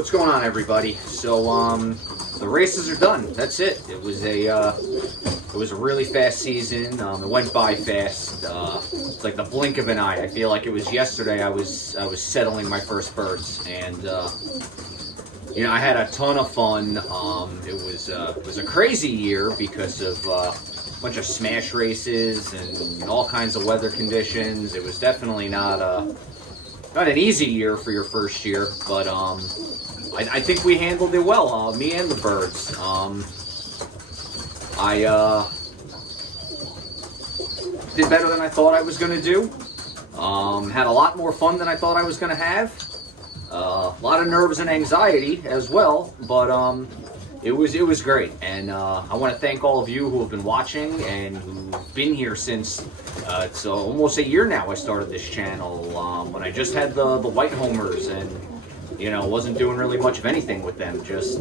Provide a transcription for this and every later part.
What's going on, everybody? So, the races are done. That's it. It was a really fast season. It went by fast. It's like the blink of an eye. I feel like it was yesterday. I was settling my first birds, and I had a ton of fun. It was a crazy year because of a bunch of smash races and all kinds of weather conditions. It was definitely not an easy year for your first year, but I think we handled it well, me and the birds. I did better than I thought I was going to do. Had a lot more fun than I thought I was going to have. A lot of nerves and anxiety as well, but it was great. And I want to thank all of you who have been watching and who've been here since it's almost a year now. I started this channel when I just had the white homers and wasn't doing really much of anything with them. Just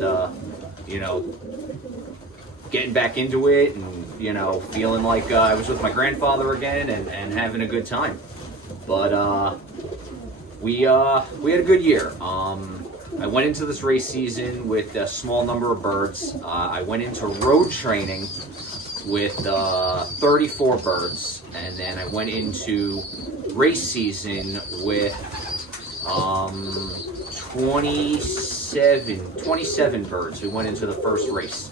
getting back into it and feeling like I was with my grandfather again and having a good time. But we had a good year. I went into this race season with a small number of birds. I went into road training with 34 birds, and then I went into race season with 27 birds. We went into the first race.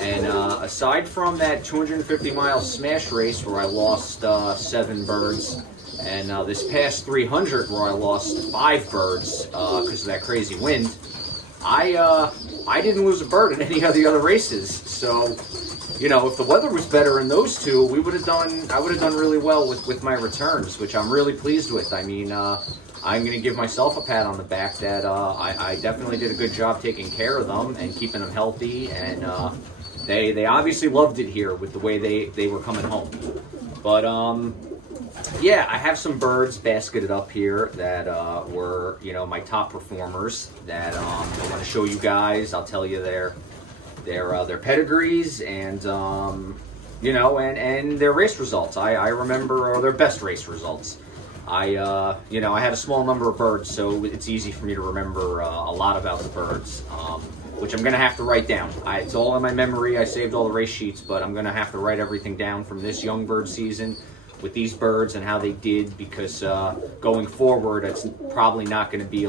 And aside from that 250-mile smash race where I lost 7 birds, and this past 300 where I lost 5 birds because of that crazy wind, I didn't lose a bird in any of the other races. So, if the weather was better in those two, I would have done really well with my returns, which I'm really pleased with. I mean, I'm going to give myself a pat on the back that I definitely did a good job taking care of them and keeping them healthy, and they obviously loved it here with the way they were coming home. But yeah, I have some birds basketed up here that were my top performers that I want to show you guys. I'll tell you their pedigrees and and their race results. I remember their best race results. I had a small number of birds, so it's easy for me to remember a lot about the birds, which I'm going to have to write down. It's all in my memory. I saved all the race sheets, but I'm going to have to write everything down from this young bird season with these birds and how they did, because going forward, it's probably not going to be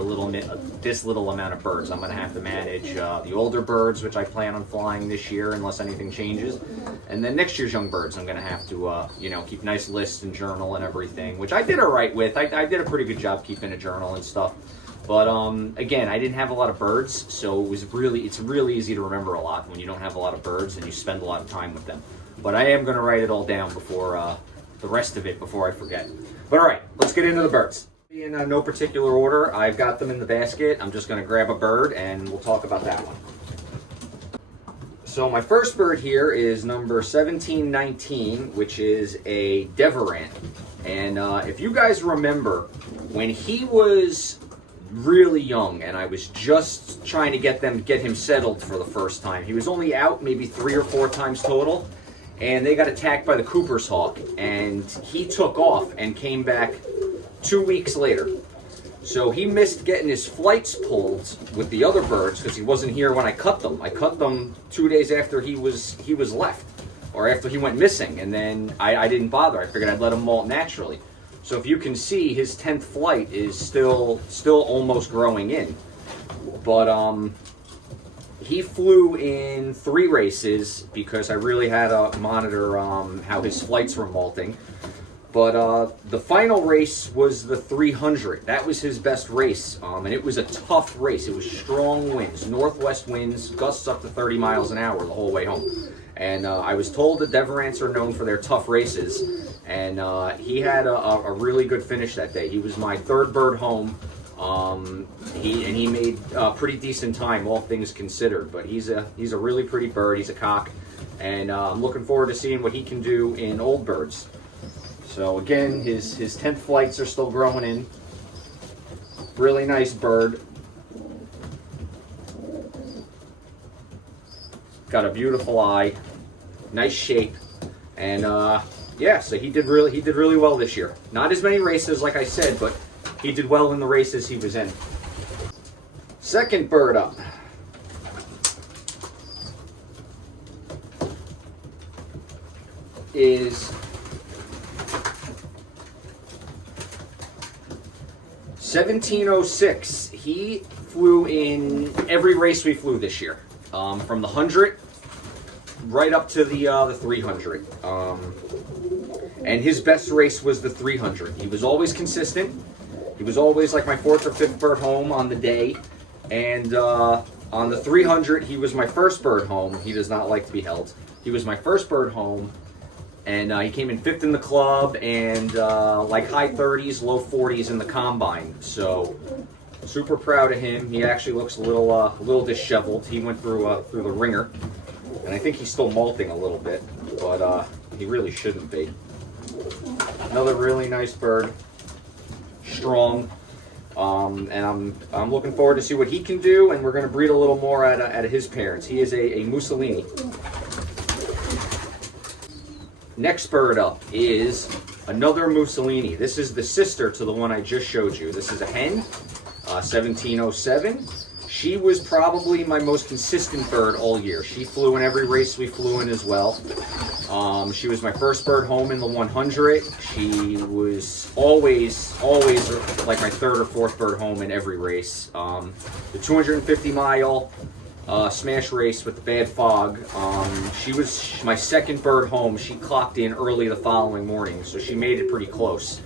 this little amount of birds. I'm going to have to manage the older birds, which I plan on flying this year unless anything changes. And then next year's young birds, I'm going to have to, keep nice lists and journal and everything, which I did all right with. I did a pretty good job keeping a journal and stuff. But again, I didn't have a lot of birds, so it's really easy to remember a lot when you don't have a lot of birds and you spend a lot of time with them. But I am going to write it all down before the rest of it before I forget. But all right, let's get into the birds. In no particular order, I've got them in the basket. I'm just going to grab a bird and we'll talk about that one. So my first bird here is number 1719, which is a Deverant. And if you guys remember, when he was really young and I was just trying to get him settled for the first time, he was only out maybe 3 or 4 times total, and they got attacked by the Cooper's hawk, and he took off and came back 2 weeks later. So he missed getting his flights pulled with the other birds because he wasn't here when I cut them. I cut them 2 days after he was left, or after he went missing, and then I didn't bother. I figured I'd let him molt naturally. So if you can see, his 10th flight is still almost growing in. But he flew in 3 races because I really had to monitor how his flights were molting. But the final race was the 300. That was his best race, and it was a tough race. It was strong winds, northwest winds, gusts up to 30 miles an hour the whole way home. And I was told that Deverants are known for their tough races, and he had a really good finish that day. He was my 3rd bird home. He made a pretty decent time, all things considered. But he's a really pretty bird. He's a cock, and I'm looking forward to seeing what he can do in old birds. So again, his 10th flights are still growing in. Really nice bird. Got a beautiful eye, nice shape, and yeah, so he did really well this year. Not as many races, like I said, but he did well in the races he was in. Second bird up is 1706. He flew in every race we flew this year, from the 100 right up to the 300. And his best race was the 300. He was always consistent. He was always like my fourth or fifth bird home on the day. And on the 300, he was my first bird home. He does not like to be held. He was my first bird home. And he came in fifth in the club and like high 30s, low 40s in the combine. So super proud of him. He actually looks a little disheveled. He went through the ringer, and I think he's still molting a little bit, but he really shouldn't be. Another really nice bird, strong, and I'm looking forward to see what he can do. And we're going to breed a little more out of his parents. He is a Mussolini. Next bird up is another Mussolini. This is the sister to the one I just showed you. This is a hen, 1707. She was probably my most consistent bird all year. She flew in every race we flew in as well. She was my first bird home in the 100. She was always like my third or fourth bird home in every race. The 250 mile smash race with the bad fog, she was my second bird home. She clocked in early the following morning, so she made it pretty close.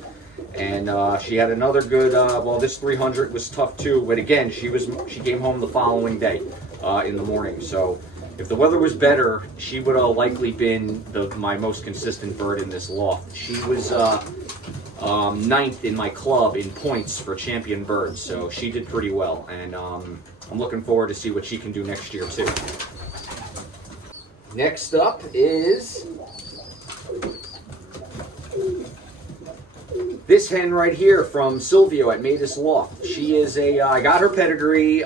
And she had another good, well, this 300 was tough too, but again, she came home the following day in the morning. So if the weather was better, she would have likely been my most consistent bird in this loft. She was ninth in my club in points for champion birds, so she did pretty well. And I'm looking forward to see what she can do next year too. Next up is this hen right here from Silvio at Matus Loft. She is I got her pedigree.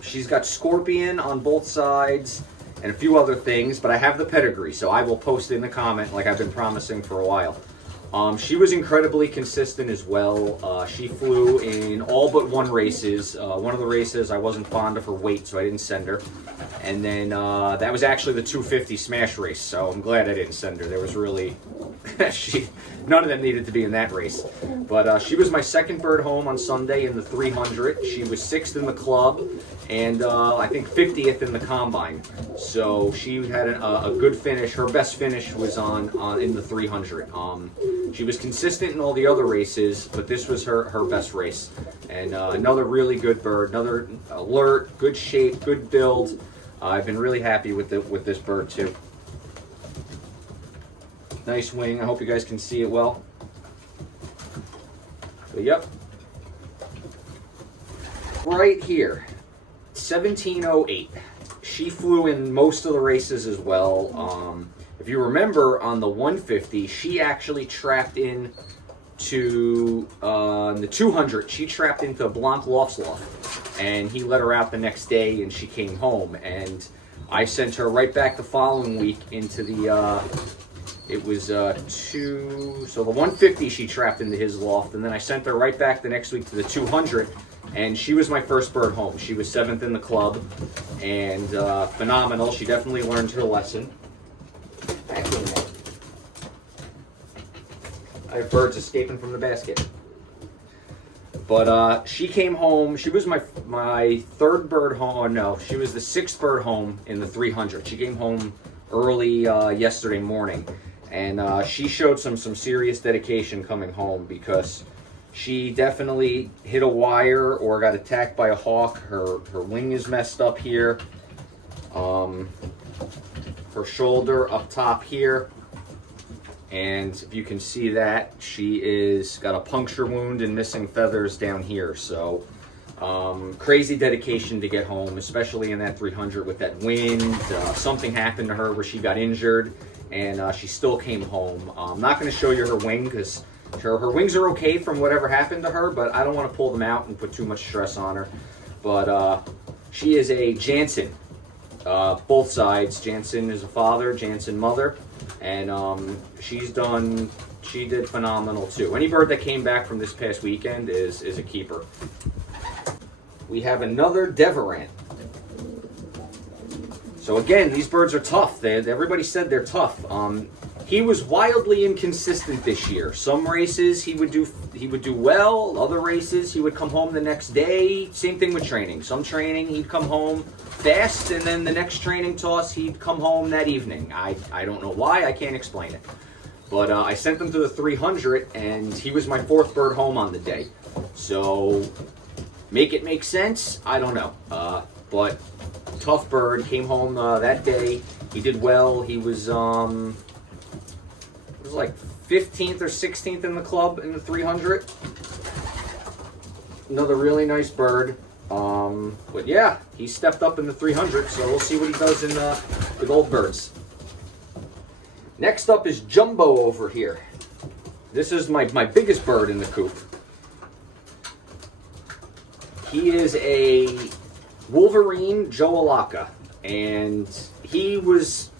She's got scorpion on both sides and a few other things, but I have the pedigree, so I will post it in the comment like I've been promising for a while. She was incredibly consistent as well. She flew in all but one races. One of the races I wasn't fond of her weight, so I didn't send her. And then that was actually the 250 smash race, so I'm glad I didn't send her. There was really, none of them needed to be in that race. But she was my second bird home on Sunday in the 300. She was sixth in the club and I think 50th in the combine. So she had a good finish. Her best finish was in the 300. She was consistent in all the other races, but this was her best race. And another really good bird, another alert, good shape, good build. I've been really happy with this bird too. Nice wing. I hope you guys can see it well. But yep. Right here, 1708. She flew in most of the races as well. If you remember, on the 150, she actually trapped in to the 200. She trapped into Blanc Loftsloff, and he let her out the next day, and she came home. And I sent her right back the following week into the. It was so the 150 she trapped into his loft, and then I sent her right back the next week to the 200, and she was my first bird home. She was seventh in the club, and phenomenal. She definitely learned her lesson. I have birds escaping from the basket. But she came home. She was my third bird home. Oh, no, she was the sixth bird home in the 300. She came home early yesterday morning, and she showed some serious dedication coming home, because she definitely hit a wire or got attacked by a hawk. Her wing is messed up here. Her shoulder up top here. And if you can see that, she is got a puncture wound and missing feathers down here. So crazy dedication to get home, especially in that 300 with that wind. Something happened to her where she got injured, and she still came home. I'm not going to show you her wing, because her wings are okay from whatever happened to her, but I don't want to pull them out and put too much stress on her. But she is a Jansen. Both sides. Jansen is a father, Jansen mother, and she did phenomenal too. Any bird that came back from this past weekend is a keeper. we have another Deverant. So again, these birds are tough. Everybody said they're tough. He was wildly inconsistent this year. Some races he would do well. Other races he would come home the next day. Same thing with training. Some training he'd come home fast, and then the next training toss he'd come home that evening. I don't know why. I can't explain it. But I sent him to the 300, and he was my 4th bird home on the day. So make it make sense? I don't know. But tough bird, came home that day. He did well. He was like 15th or 16th in the club in the 300. Another really nice bird. But yeah, he stepped up in the 300, so we'll see what he does in with old birds. Next up is Jumbo over here. This is my biggest bird in the coop. He is a Wolverine Joalaka, and he was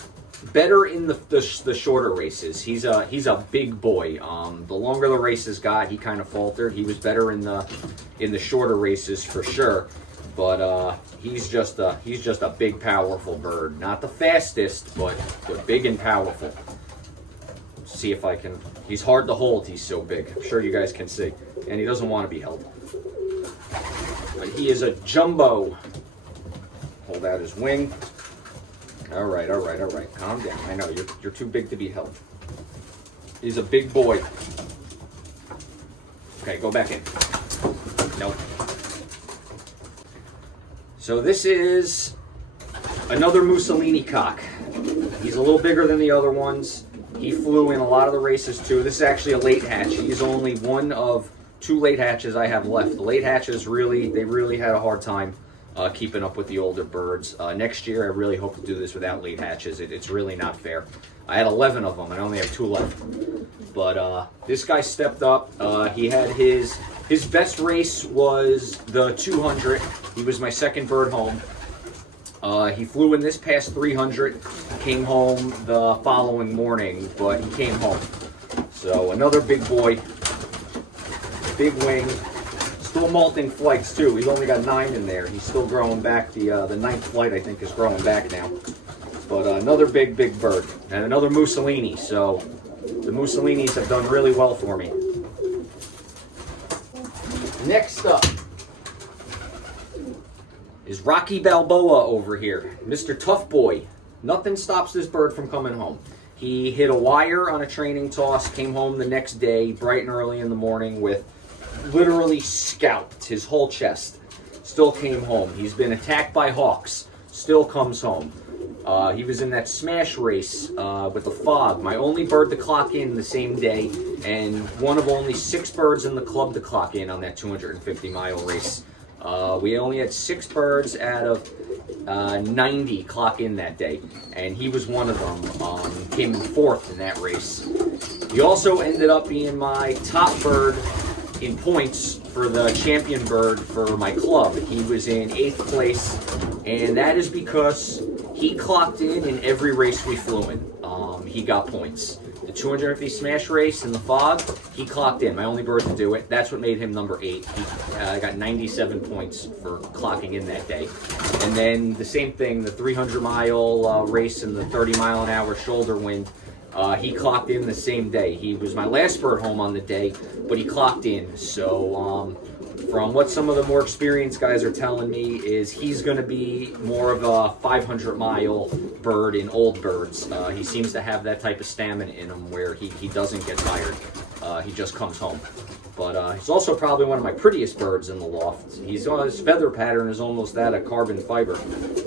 better in the shorter races. He's a big boy. The longer the races got, he kind of faltered. He was better in the shorter races for sure. But he's just a big, powerful bird. Not the fastest, but big and powerful. See if I can. He's hard to hold. He's so big. I'm sure you guys can see, and he doesn't want to be held. But he is a Jumbo. Hold out his wing. All right. Calm down. I know you're too big to be held. He's a big boy. Okay, go back in. Nope. So this is another Mussolini cock. He's a little bigger than the other ones. He flew in a lot of the races too. This is actually a late hatch. He's only one of 2 late hatches I have left. The late hatches really had a hard time keeping up with the older birds. Next year, I really hope to do this without late hatches. It's really not fair. I had 11 of them, and I only have 2 left. But this guy stepped up. He had his best race was the 200. He was my 2nd bird home. He flew in this past 300, came home the following morning, but he came home. So another big boy, big wing. Still molting flights too. He's only got 9 in there. He's still growing back. The 9th flight I think is growing back now. But another big bird and another Mussolini. So the Mussolinis have done really well for me. Next up is Rocky Balboa over here, Mr. Tough Boy. Nothing stops this bird from coming home. He hit a wire on a training toss, came home the next day, bright and early in the morning with literally scalped his whole chest. Still came home. He's been attacked by hawks. Still comes home. He was in that smash race with the fog. My only bird to clock in the same day, and one of only 6 birds in the club to clock in on that 250-mile race. We only had 6 birds out of 90 clock in that day, and he was one of them. Came in 4th in that race. He also ended up being my top bird in points for the champion bird for my club. He was in 8th place, and that is because he clocked in every race we flew in. He got points. The 250 smash race in the fog, he clocked in. My only bird to do it. That's what made him number 8. He got 97 points for clocking in that day. And then the same thing, the 300-mile race and the 30-mile-an-hour shoulder wind, he clocked in the same day. He was my last bird home on the day, but he clocked in. So from what some of the more experienced guys are telling me is he's going to be more of a 500-mile bird in old birds. He seems to have that type of stamina in him where he doesn't get tired. He just comes home. But he's also probably one of my prettiest birds in the loft. His feather pattern is almost that of carbon fiber.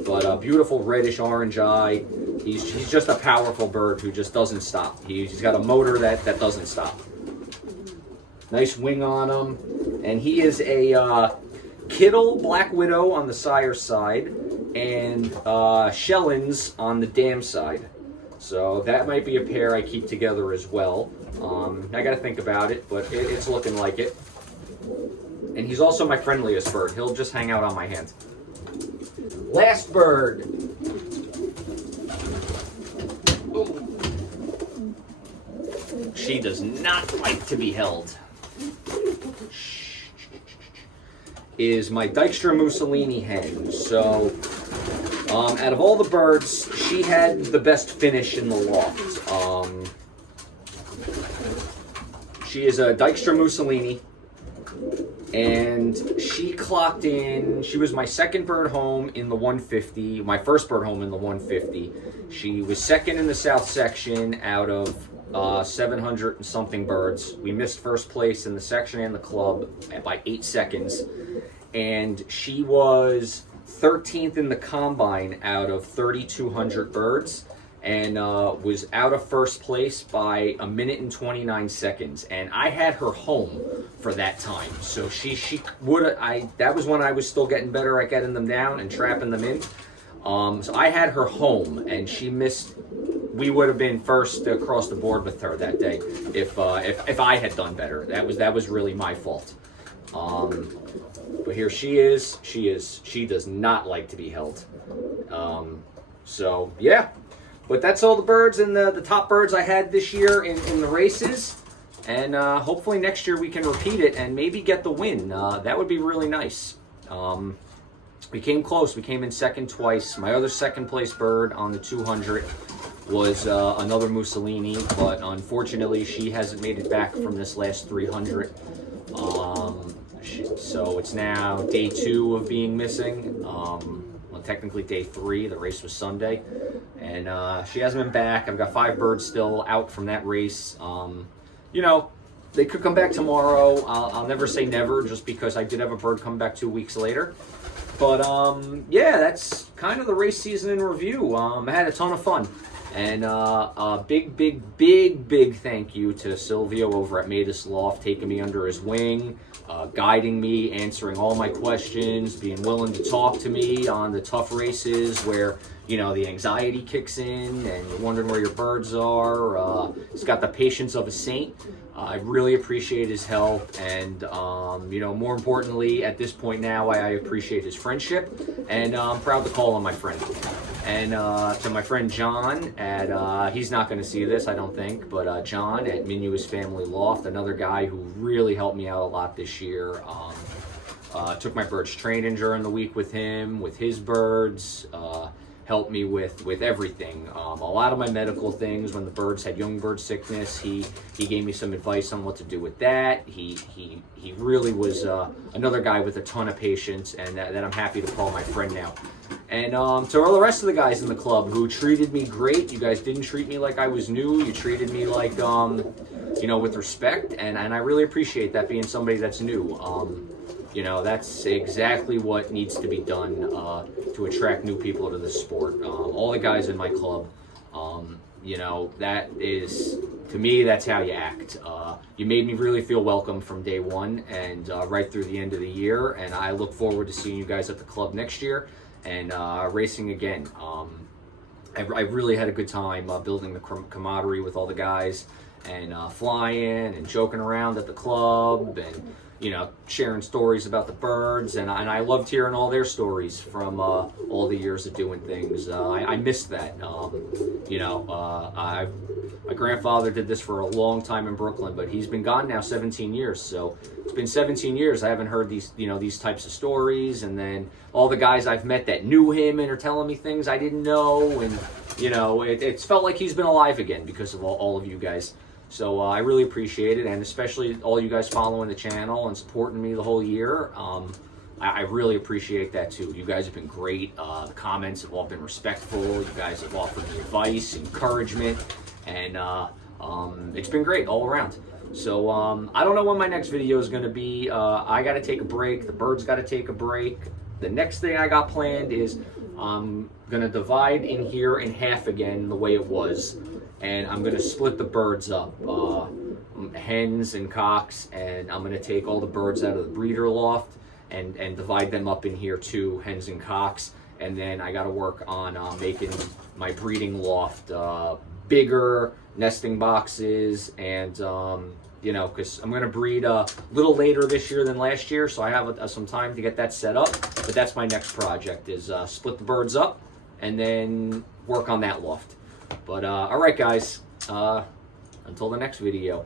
But a beautiful reddish-orange eye. He's just a powerful bird who just doesn't stop. He's got a motor that doesn't stop. Nice wing on him. And he is a Kittle Black Widow on the sire side and Shellins on the dam side. So that might be a pair I keep together as well. I got to think about it, but it's looking like it. And he's also my friendliest bird. He'll just hang out on my hand. Last bird. Ooh. She does not like to be held. is my Dykstra Mussolini hen. So, out of all the birds, she had the best finish in the loft. She is a Dykstra Mussolini, and she clocked in. She was my second bird home in the 150, my first bird home in the 150. She was second in the South section out of 700 and something birds. We missed first place in the section and the club by 8 seconds. And she was 13th in the combine out of 3,200 birds, and was out of first place by 1 minute and 29 seconds. And I had her home for that time. So she would, that was when I was still getting better at getting them down and trapping them in. So I had her home, and she missed. We would have been first across the board with her that day if I had done better. That was really my fault. But here she is. She does not like to be held. So yeah. But that's all the birds and the top birds I had this year in the races. And hopefully next year we can repeat it and maybe get the win. That would be really nice. We came close. We came in second twice. My other second place bird on the 200 was another Mussolini, but unfortunately she hasn't made it back from this last 300. So it's now day 2 of being missing. Well, technically day 3. The race was Sunday, and she hasn't been back. I've got 5 birds still out from that race. You know, they could come back tomorrow. I'll never say never, just because I did have a bird come back 2 weeks later. But yeah, that's kind of the race season in review. I had a ton of fun. And a big thank you to Silvio over at Matus Loft, taking me under his wing, guiding me, answering all my questions, being willing to talk to me on the tough races where, you know, the anxiety kicks in and you're wondering where your birds are. He's got the patience of a saint. I really appreciate his help, and you know, more importantly, at this point now, I appreciate his friendship, and I'm proud to call him my friend. And to my friend John at, he's not going to see this, I don't think, but John at Minua's Family Loft, another guy who really helped me out a lot this year. Took my birds training during the week with him, with his birds, helped me with everything. A lot of my medical things, when the birds had young bird sickness, he gave me some advice on what to do with that. He really was another guy with a ton of patience, and that I'm happy to call my friend now. And to all the rest of the guys in the club who treated me great. You guys didn't treat me like I was new. You treated me like, you know, with respect, and I really appreciate that, being somebody that's new. You know, that's exactly what needs to be done to attract new people to this sport. All the guys in my club, you know, that is, to me, that's how you act. You made me really feel welcome from day one and right through the end of the year, and I look forward to seeing you guys at the club next year and racing again. I really had a good time building the camaraderie with all the guys, and flying and joking around at the club, and you know, sharing stories about the birds, and I loved hearing all their stories from all the years of doing things. I missed that. You know, my grandfather did this for a long time in Brooklyn, but he's been gone now 17 years. So it's been 17 years I haven't heard these, you know, these types of stories. And then all the guys I've met that knew him and are telling me things I didn't know, and you know, it's felt like he's been alive again because of all of you guys. So I really appreciate it, and especially all you guys following the channel and supporting me the whole year. I really appreciate that too. You guys have been great. The comments have all been respectful. You guys have offered me advice, encouragement, and it's been great all around. So I don't know when my next video is going to be. I got to take a break. The birds got to take a break. The next thing I got planned is I'm going to divide in here in half again the way it was. And I'm going to split the birds up, hens and cocks, and I'm going to take all the birds out of the breeder loft and divide them up in here too, hens and cocks. And then I got to work on making my breeding loft bigger, nesting boxes, and you know, because I'm going to breed a little later this year than last year, so I have some time to get that set up. But that's my next project, is split the birds up and then work on that loft. But all right, guys, until the next video.